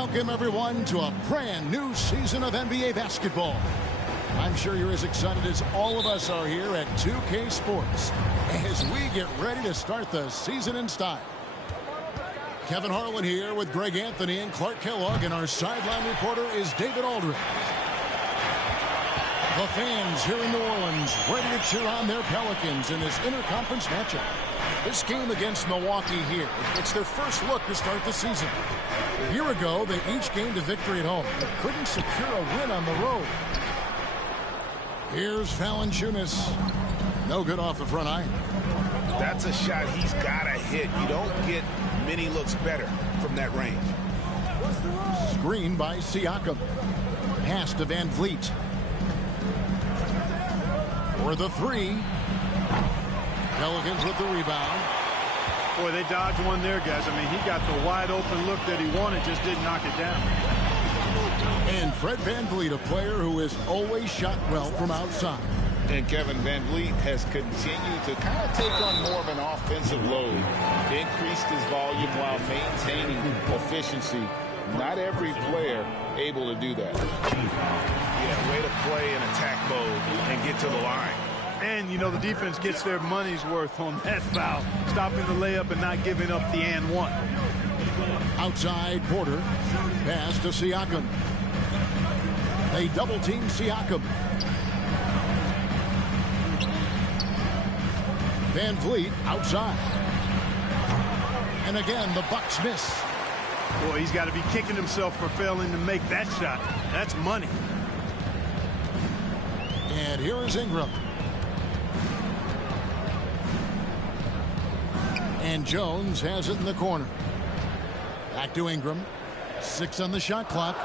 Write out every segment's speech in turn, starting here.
Welcome, everyone, to a brand new season of NBA basketball. I'm sure you're as excited as all of us are here at 2K Sports as we get ready to start the season in style. Kevin Harlan here with Greg Anthony and Clark Kellogg, and our sideline reporter is David Aldridge. The fans here in New Orleans ready to cheer on their Pelicans in this interconference matchup. This game against Milwaukee here, it's their first look to start the season. A year ago, they each gained a victory at home, but couldn't secure a win on the road. Here's Valanciunas. No good off the front iron. That's a shot he's got to hit. You don't get many looks better from that range. Screen by Siakam. Pass to Van Vliet. For the three. Pelicans with the rebound. Boy, they dodged one there, guys. I mean, he got the wide open look that he wanted, just didn't knock it down. And Fred Van Vliet, a player who has always shot well from outside. And Kevin Van Vliet has continued to kind of take on more of an offensive load. Increased his volume while maintaining efficiency. Not every player able to do that. Yeah, way to play in attack mode and get to the line. And, you know, the defense gets their money's worth on that foul. Stopping the layup and not giving up the and one. Outside Porter. Pass to Siakam. They double-team Siakam. Van Vliet outside. And again, the Bucks miss. Boy, he's got to be kicking himself for failing to make that shot. That's money. And here is Ingram. And Jones has it in the corner. Back to Ingram. 6 on the shot clock.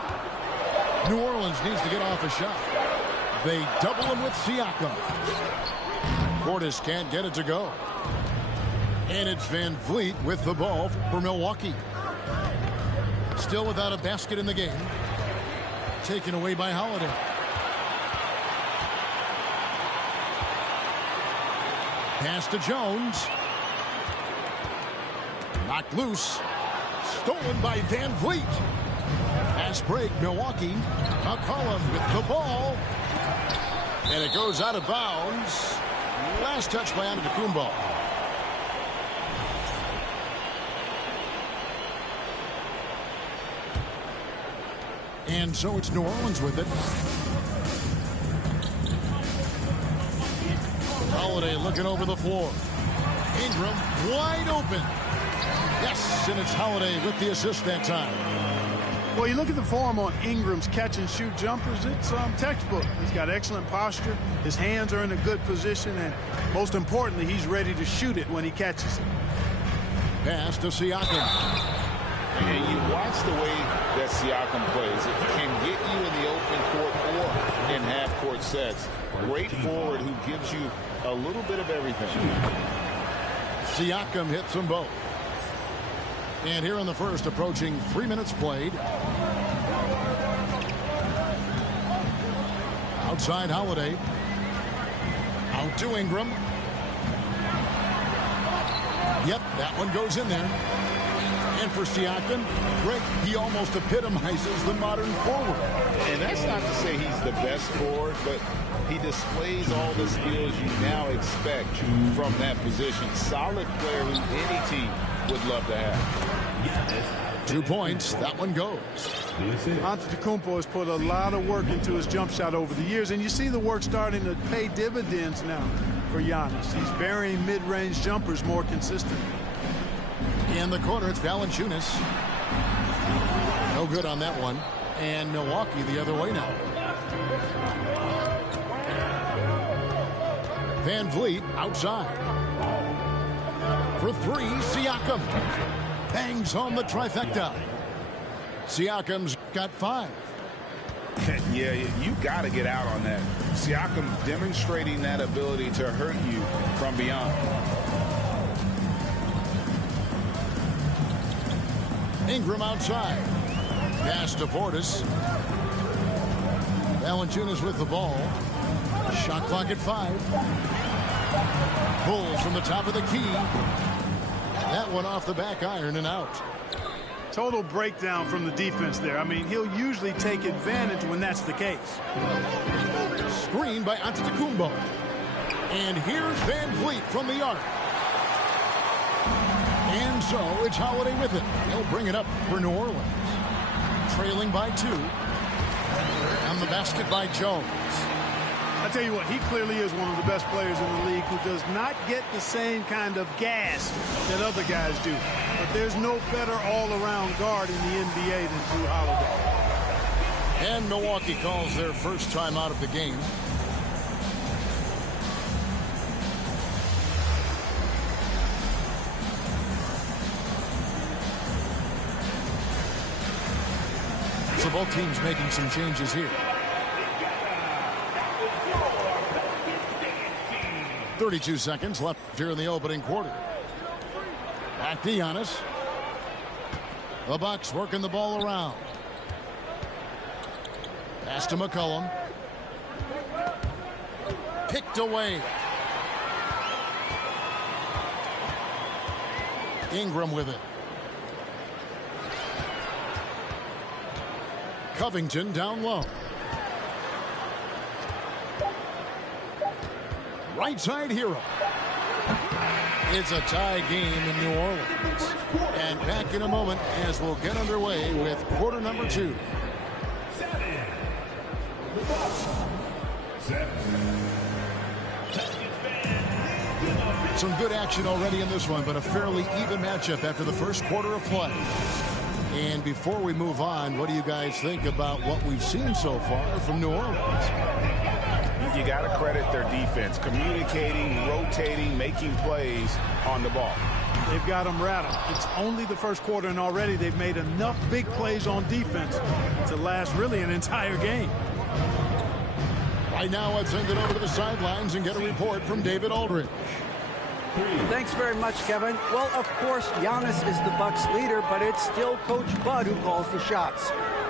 New Orleans needs to get off a shot. They double him with Siakam. Portis can't get it to go. And it's Van Vliet with the ball for Milwaukee. Still without a basket in the game. Taken away by Holiday. Pass to Jones. Knocked loose. Stolen by Van Vliet. Fast break, Milwaukee. McCollum with the ball. And it goes out of bounds. Last touch by Antetokounmpo. And so it's New Orleans with it. Holiday looking over the floor. Ingram wide open. Yes, and it's Holiday with the assist that time. Well, you look at the form on Ingram's catch-and-shoot jumpers, it's textbook. He's got excellent posture. His hands are in a good position, and most importantly, he's ready to shoot it when he catches it. Pass to Siakam. And you watch the way that Siakam plays. It can get you in the open court or in half-court sets. Great forward who gives you a little bit of everything. Siakam hits them both. And here in the first, approaching 3 minutes played. Outside Holiday. Out to Ingram. Yep, that one goes in there. And for Siakam, Greg, he almost epitomizes the modern forward. And that's not to say he's the best forward, but he displays all the skills you now expect from that position. Solid player who any team would love to have. 2 points. That one goes. Antetokounmpo has put a lot of work into his jump shot over the years, and you see the work starting to pay dividends now for Giannis. He's burying mid-range jumpers more consistently. In the corner, it's Valanciunas. No good on that one. And Milwaukee the other way now. Van Vliet outside. For three, Siakam. Bangs home the trifecta. Siakam's got 5. Yeah, you got to get out on that. Siakam demonstrating that ability to hurt you from beyond. Ingram outside. Pass to Portis. Valanciunas with the ball. Shot clock at 5. Pulls from the top of the key. That one off the back iron and out. Total breakdown from the defense there. I mean, he'll usually take advantage when that's the case. Screen by Antetokounmpo. And here's Van Vliet from the arc. And so it's Holiday with it. He'll bring it up for New Orleans. Trailing by 2. And the basket by Jones. I tell you what, he clearly is one of the best players in the league who does not get the same kind of gas that other guys do. But there's no better all-around guard in the NBA than Drew Holiday. And Milwaukee calls their first time out of the game. So both teams making some changes here. 32 seconds left here in the opening quarter. Back to Giannis. The Bucks working the ball around. Pass to McCollum. Picked away. Ingram with it. Covington down low. Right side Hero. It's a tie game in New Orleans. And back in a moment as we'll get underway with quarter number 2. Some good action already in this one, but a fairly even matchup after the first quarter of play. And before we move on, what do you guys think about what we've seen so far from New Orleans? You got to credit their defense, communicating, rotating, making plays on the ball. They've got them rattled. It's only the first quarter, and already they've made enough big plays on defense to last really an entire game. Right now, let's send it over to the sidelines and get a report from David Aldridge. Thanks very much, Kevin. Well, of course, Giannis is the Bucks leader, but it's still Coach Bud who calls the shots.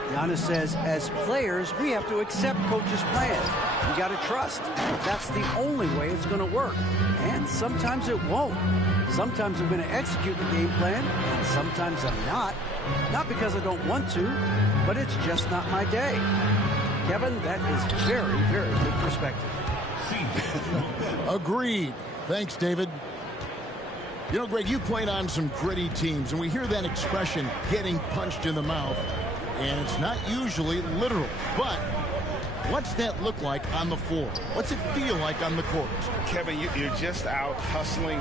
Giannis says, as players, we have to accept Coach's plan. You got to trust. That's the only way it's going to work. And sometimes it won't. Sometimes I'm going to execute the game plan, and sometimes I'm not. Not because I don't want to, but it's just not my day. Kevin, that is very, very good perspective. Agreed. Thanks, David. You know, Greg, you played on some gritty teams, and we hear that expression, getting punched in the mouth, and it's not usually literal. But what's that look like on the floor? What's it feel like on the court? Kevin, you're just out hustling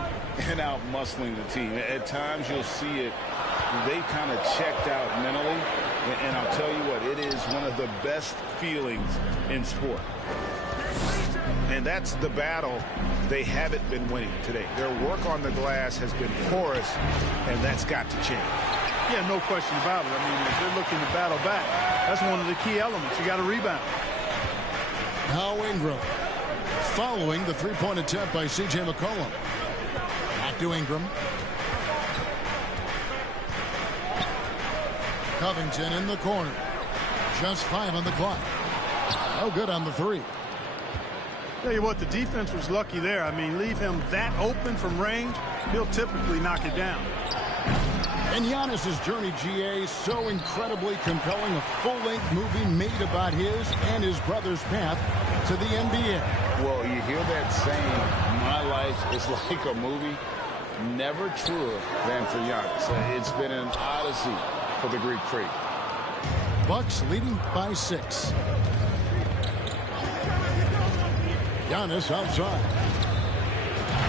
and out muscling the team. At times you'll see it. They've kind of checked out mentally, and I'll tell you what, it is one of the best feelings in sport. And that's the battle they haven't been winning today. Their work on the glass has been porous, and that's got to change. Yeah, no question about it. I mean, if they're looking to battle back, that's one of the key elements. You got to rebound. Now Ingram following the three-point attempt by C.J. McCollum. Back to Ingram. Covington in the corner. Just 5 on the clock. No good on the 3. Tell you what, the defense was lucky there. I mean, leave him that open from range, he'll typically knock it down. And Giannis's journey, GA, so incredibly compelling. A full-length movie made about his and his brother's path to the NBA. Well, you hear that saying, my life is like a movie. Never truer than for Giannis. It's been an odyssey for the Greek freak. Bucks leading by 6. Giannis outside.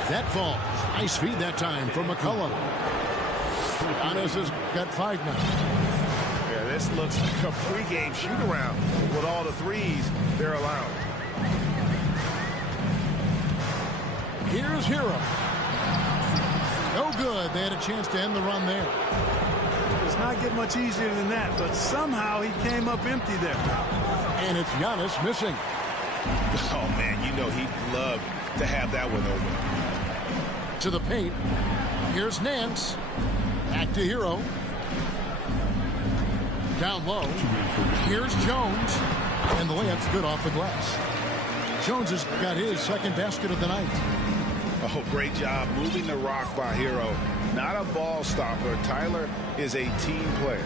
That falls. Nice feed that time from McCollum. Giannis has got 5 now. Yeah, this looks like a pregame shoot-around with all the threes they're allowed. Here's Hero. No good. They had a chance to end the run there. It's not get much easier than that, but somehow he came up empty there. And it's Giannis missing. Oh, man, you know he'd love to have that one over. To the paint. Here's Nance. Back to Hero. Down low. Here's Jones. And the layup's good off the glass. Jones has got his second basket of the night. Oh, great job moving the rock by Hero. Not a ball stopper. Tyler is a team player.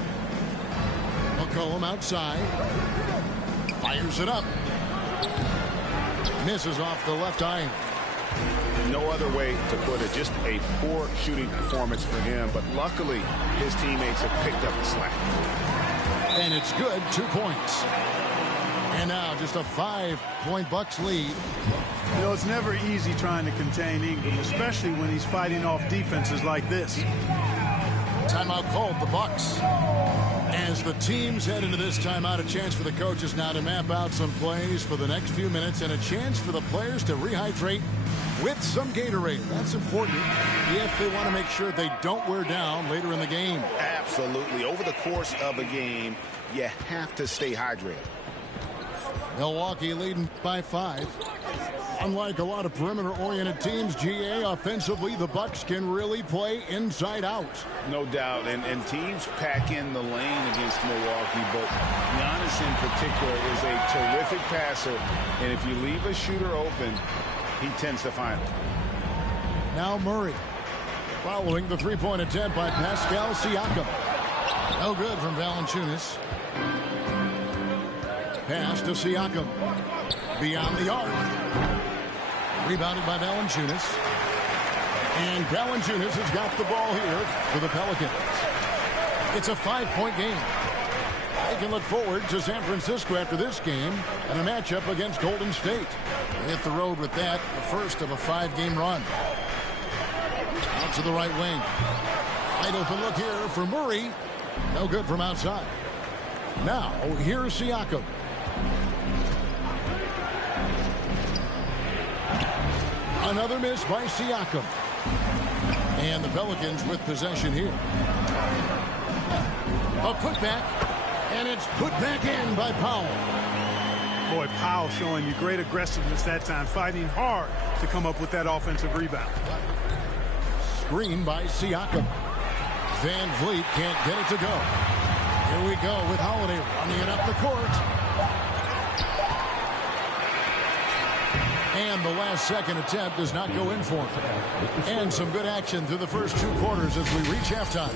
McCollum outside. Fires it up. Misses off the left iron. No other way to put it. Just a poor shooting performance for him. But luckily, his teammates have picked up the slack. And it's good. 2 points. And now just a 5-point Bucks lead. You know, it's never easy trying to contain Ingram, especially when he's fighting off defenses like this. Timeout called, the Bucks. As the teams head into this timeout, a chance for the coaches now to map out some plays for the next few minutes and a chance for the players to rehydrate with some Gatorade. That's important if they want to make sure they don't wear down later in the game. Absolutely. Over the course of a game, you have to stay hydrated. Milwaukee leading by 5. Unlike a lot of perimeter-oriented teams, GA, offensively, the Bucks can really play inside out. No doubt, and teams pack in the lane against Milwaukee, but Giannis in particular is a terrific passer, and if you leave a shooter open, he tends to find it. Now Murray, following the three-point attempt by Pascal Siakam. No good from Valanciunas. Pass to Siakam. Beyond the arc. Rebounded by Valanciunas. And Valanciunas has got the ball here for the Pelicans. It's a 5-point game. They can look forward to San Francisco after this game and a matchup against Golden State. They hit the road with that, the first of a 5-game run. Out to the right wing. Wide open look here for Murray. No good from outside. Now, here's Siakam. Another miss by Siakam. And the Pelicans with possession here. A putback. And it's put back in by Powell. Boy, Powell showing you great aggressiveness that time, fighting hard to come up with that offensive rebound. Screen by Siakam. Van Vliet can't get it to go. Here we go with Holiday running it up the court. And the last second attempt does not go in for him. And some good action through the first 2 quarters as we reach halftime.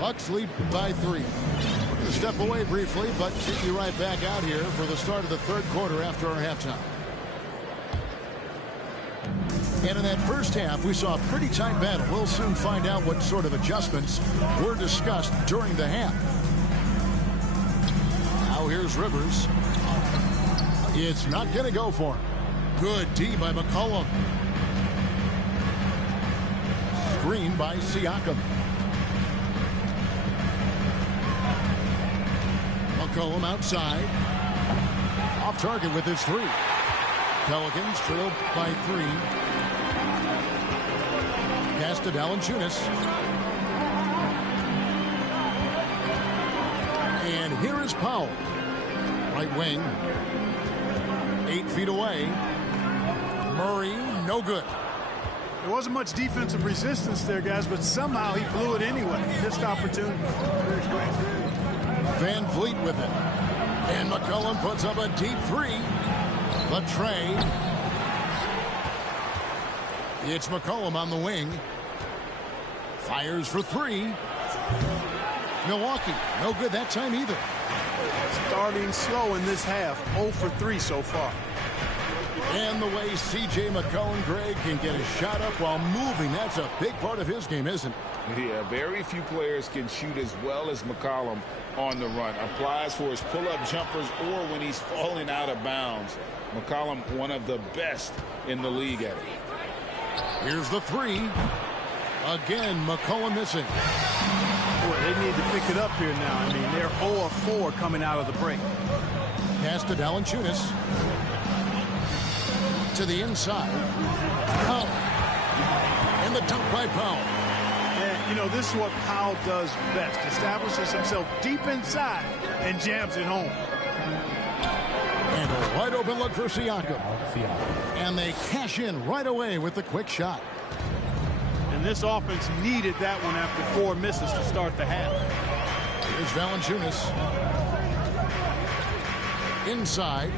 Bucks lead by 3. We're going to step away briefly, but get you right back out here for the start of the third quarter after our halftime. And in that first half, we saw a pretty tight battle. We'll soon find out what sort of adjustments were discussed during the half. Now here's Rivers. It's not going to go for him. Good D by McCollum. Screen by Siakam. McCollum outside. Off target with his 3. Pelicans trailed by 3. Pass to Valanciunas. And here is Powell. Right wing. 8 feet away. Murray, no good. There wasn't much defensive resistance there, guys, but somehow he blew it anyway. Missed opportunity. Van Vliet with it. And McCollum puts up a deep 3. The tray. It's McCollum on the wing. Fires for 3. Milwaukee, no good that time either. Starting slow in this half. 0 for 3 so far. And the way C.J. McCollum, Greg, can get a shot up while moving, that's a big part of his game, isn't it? Yeah, very few players can shoot as well as McCollum on the run. Applies for his pull-up jumpers or when he's falling out of bounds. McCollum, one of the best in the league at it. Here's the 3. Again, McCollum missing. Boy, they need to pick it up here now. I mean, they're 0 of 4 coming out of the break. Pass to Valanciunas. To the inside. Powell. And the dunk by Powell. And, you know, this is what Powell does best. Establishes himself deep inside and jams it home. And a wide open look for Siakam. And they cash in right away with the quick shot. And this offense needed that one after 4 misses to start the half. Here's Valanciunas. Inside.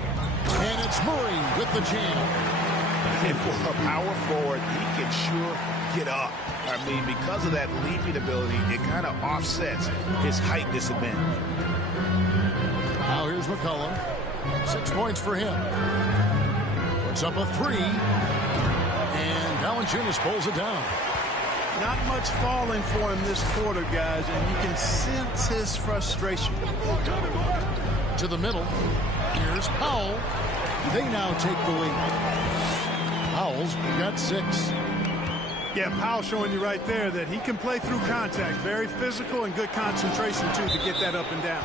And it's Murray with the jam. And for a power forward, he can sure get up. I mean, because of that leaping ability, it kind of offsets his height disadvantage. Now here's McCollum. 6 points for him. Puts up a 3. And Valanciunas pulls it down. Not much falling for him this quarter, guys, and you can sense his frustration. To the middle. Here's Powell. They now take the lead. Powell's got 6. Yeah, Powell showing you right there that he can play through contact. Very physical and good concentration, too, to get that up and down.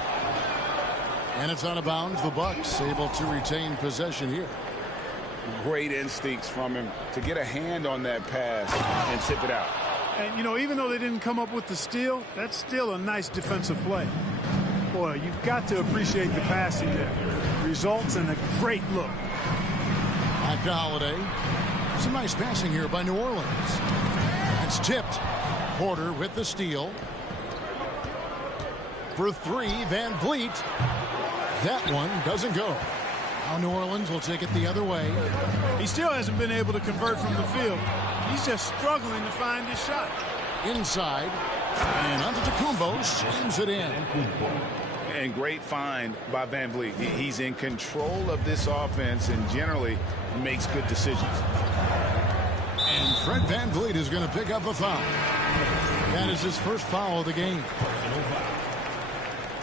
And it's out of bounds. The Bucks able to retain possession here. Great instincts from him to get a hand on that pass and tip it out. And, you know, even though they didn't come up with the steal, that's still a nice defensive play. Boy, you've got to appreciate the passing there. Results in a great look. Back to Holiday. Some nice passing here by New Orleans. It's tipped. Porter with the steal. For 3, Van Vliet. That one doesn't go. Now New Orleans will take it the other way. He still hasn't been able to convert from the field. He's just struggling to find his shot. Inside. And Antetokounmpo slams it in. And great find by Van Vliet. He's in control of this offense and generally makes good decisions. And Fred Van Vliet is going to pick up a foul. That is his first foul of the game.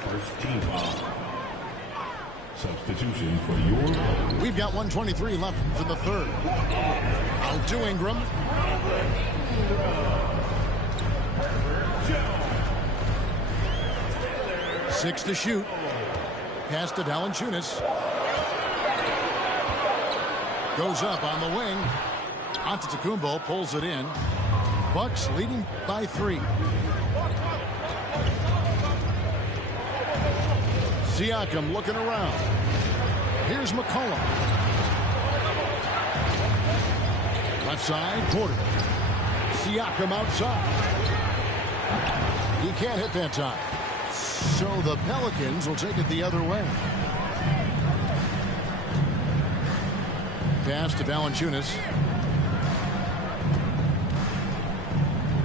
First team foul. Substitution for your... We've got 1:23 left for the third. Out to Ingram. Six to shoot. Pass to Valanciunas. Goes up on the wing. Antetokounmpo pulls it in. Bucks leading by 3. Siakam looking around. Here's McCollum. Left side, Porter. Siakam outside. He can't hit that time. So the Pelicans will take it the other way. Pass to Valanciunas.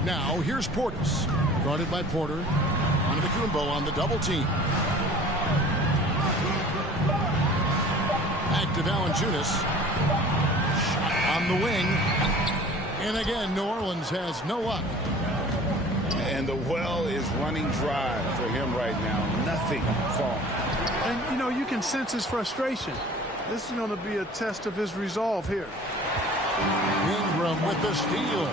Now here's Portis. Guarded by Porter. Antetokounmpo on the double team. Back to Valanciunas. Shot on the wing. And again, New Orleans has no luck. And the well is running dry for him right now. Nothing falling. And, you know, you can sense his frustration. This is going to be a test of his resolve here. Ingram with the steal.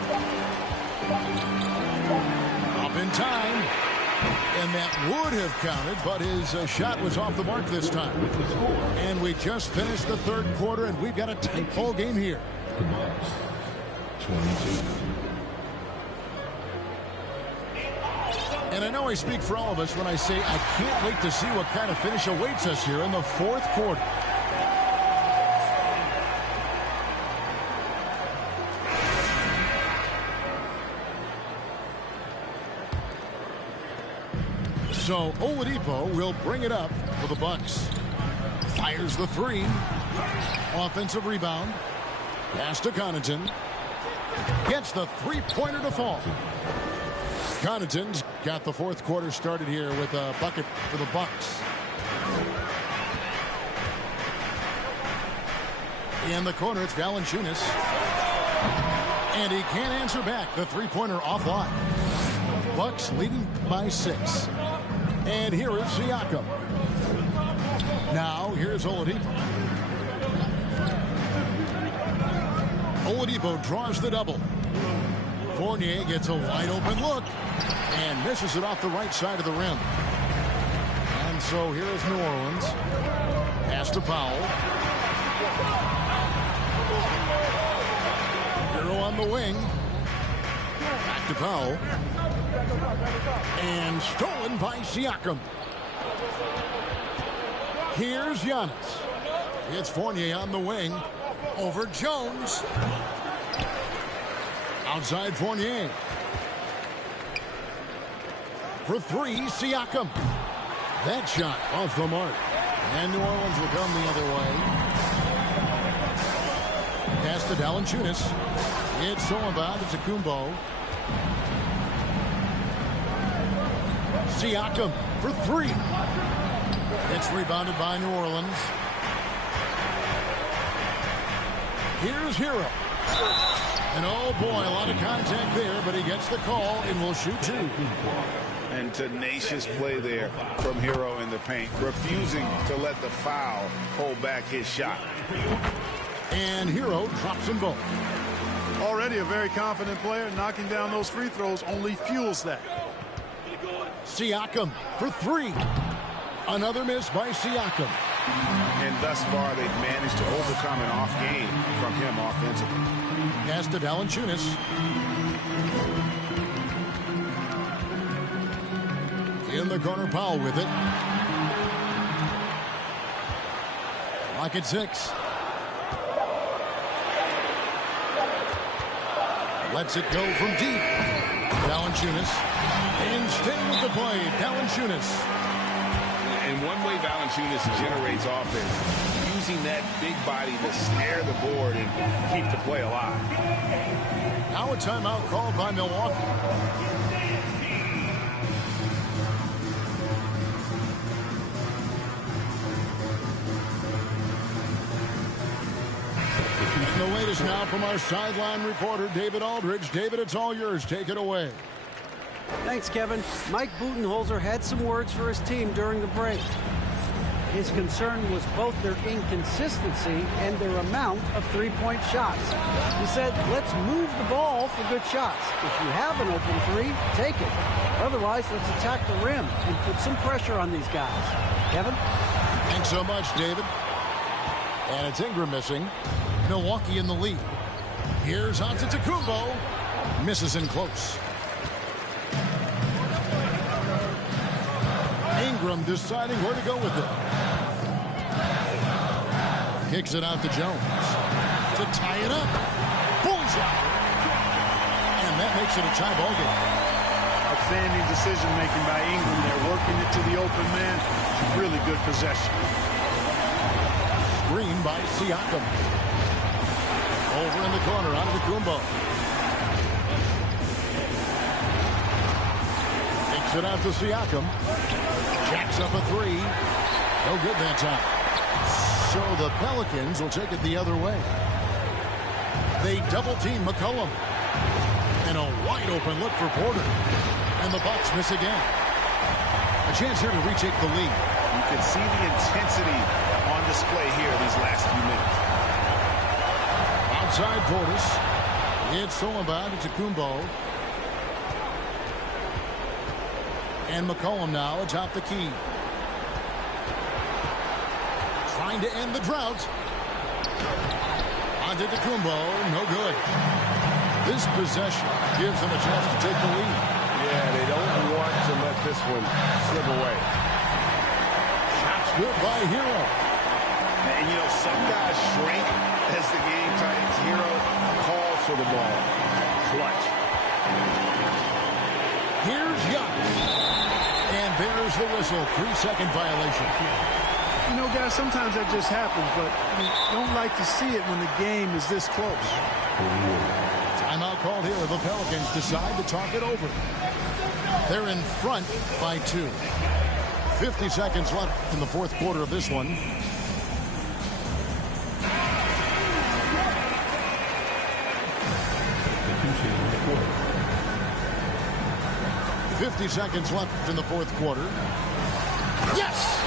Up in time. And that would have counted, but his shot was off the mark this time. And we just finished the third quarter, and we've got a tight ball game here. 22. And I know I speak for all of us when I say I can't wait to see what kind of finish awaits us here in the fourth quarter. So Oladipo will bring it up for the Bucks. Fires the 3. Offensive rebound. Pass to Connaughton. Gets the 3-pointer to fall. Connaughton's got the fourth quarter started here with a bucket for the Bucks. In the corner, it's Valanciunas. And he can't answer back. The 3-pointer offline. Bucks leading by 6. And here is Siakam. Now, here's Oladipo. Oladipo draws the double. Fournier gets a wide-open look and misses it off the right side of the rim. And so here is New Orleans. Pass to Powell. Hero on the wing. Back to Powell. And stolen by Siakam. Here's Giannis. It's Fournier on the wing. Over Jones. Outside Fournier. For 3, Siakam. That shot off the mark. And New Orleans will come the other way. Pass to Valanciunas. It's so about to Kumbo. Siakam for three. It's rebounded by New Orleans. Here's Hero. And oh boy, a lot of contact there, but he gets the call and will shoot two. And tenacious play there from Hero in the paint, refusing to let the foul hold back his shot. And Hero drops them both. Already a very confident player. Knocking down those free throws only fuels that. Siakam for three. Another miss by Siakam. And thus far, they've managed to overcome an off game from him offensively. Pass to Valanciunas. In the corner, Powell with it. Clock at 6. Lets it go from deep. Valanciunas. And stay with the play. Valanciunas. And one way Valanciunas generates offense, using that big body to snare the board and keep the play alive. Now a timeout called by Milwaukee. The latest now from our sideline reporter, David Aldridge. David, it's all yours. Take it away. Thanks, Kevin. Mike Budenholzer had some words for his team during the break. His concern was both their inconsistency and their amount of three-point shots. He said, let's move the ball for good shots. If you have an open three, take it. Otherwise, let's attack the rim and put some pressure on these guys. Kevin? Thanks so much, David. And it's Ingram missing. Milwaukee in the lead. Here's Antetokounmpo. Misses in close. Ingram deciding where to go with it. Kicks it out to Jones to tie it up. Bullseye. And that makes it a tie ball game. Outstanding decision-making by Ingram. They're working it to the open man. Really good possession. Screen by Siakam. Over in the corner, out of the Kumbo. Takes it out to Siakam. Jacks up a three. No good that time. So the Pelicans will take it the other way. They double-team McCollum. And a wide-open look for Porter. And the Bucks miss again. A chance here to retake the lead. You can see the intensity on display here these last few minutes. Outside Portis. It's so about it to Kumbo. And McCollum now atop the key. Trying to end the drought. Antetokounmpo, no good. This possession gives them a chance to take the lead. Yeah, they don't want to let this one slip away. Shots good by Hero. And, you know, some guys shrink as the game tightens. Hero calls for the ball. Clutch. Here's Giannis. And there's the whistle. 3-second violation. You know, guys, sometimes that just happens, but you don't like to see it when the game is this close. Timeout called here. The Pelicans decide to talk it over. They're in front by 2. 50 seconds left in the fourth quarter of this one. Seconds left in the fourth quarter. Yes!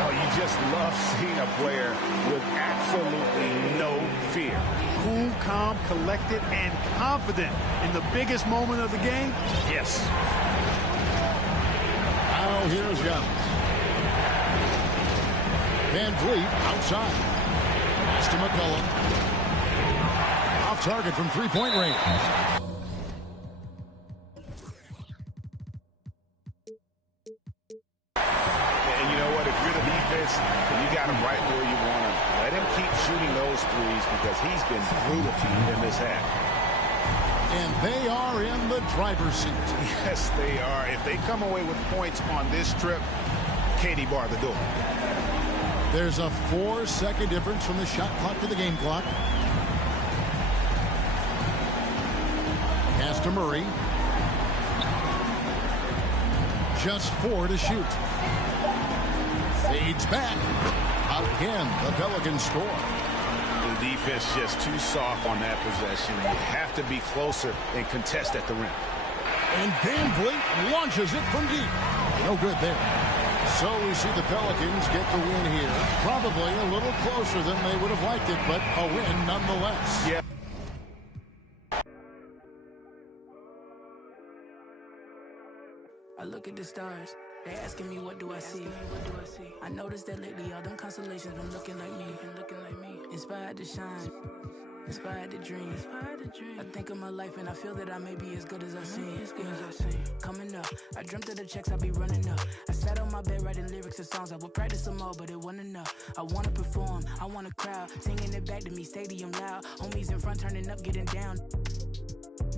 Oh, you just love seeing a player with absolutely no fear. Cool, calm, collected, and confident in the biggest moment of the game. Yes. Now here's Giannis. Van Vliet outside. Pass to McCollum. Off target from three-point range. You got him right where you want him. Let him keep shooting those threes because he's been brutal in this half. And they are in the driver's seat. Yes, they are. If they come away with points on this trip, Katie bar the door. There's a 4-second difference from the shot clock to the game clock. to Murray. Just 4 to shoot. Fades back. Again, the Pelicans score. The defense just too soft on that possession. You have to be closer and contest at the rim. And Van Vliet launches it from deep. No good there. So we see the Pelicans get the win here. Probably a little closer than they would have liked it, but a win nonetheless. Yeah. I look at the stars. They asking me what do I see? I noticed that lately all them constellations been looking like me. Inspired to shine. Inspired to dream. I think of my life and I feel that I may be as good as I seem. Coming up, I dreamt of the checks I'd be running up. I sat on my bed writing lyrics to songs. I would practice them all, but it wasn't enough. I wanna perform, I want a crowd singing it back to me, stadium loud. Homies in front turning up, getting down.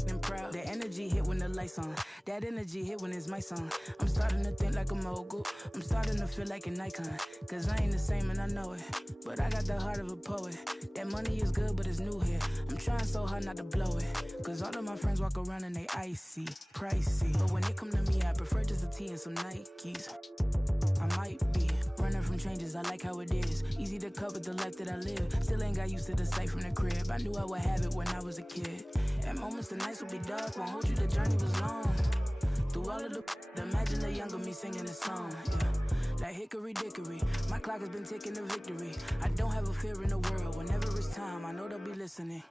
And proud. The energy hit when the lights on. That energy hit when it's my song. I'm starting to think like a mogul. I'm starting to feel like an icon. Cause I ain't the same and I know it. But I got the heart of a poet. That money is good but it's new here. I'm trying so hard not to blow it. Cause all of my friends walk around and they icy, pricey. But when it come to me, I prefer just a tee and some Nikes. I might be running from changes, I like how it is. Easy to cover the life that I live. Still ain't got used to the sight from the crib. I knew I would have it when I was a kid. At moments the nights would be dark, won't hold you, the journey was long. Through all of the imagine the younger me singing this song, yeah. Like hickory dickory, my clock has been ticking to victory. I don't have a fear in the world, whenever it's time, I know they'll be listening.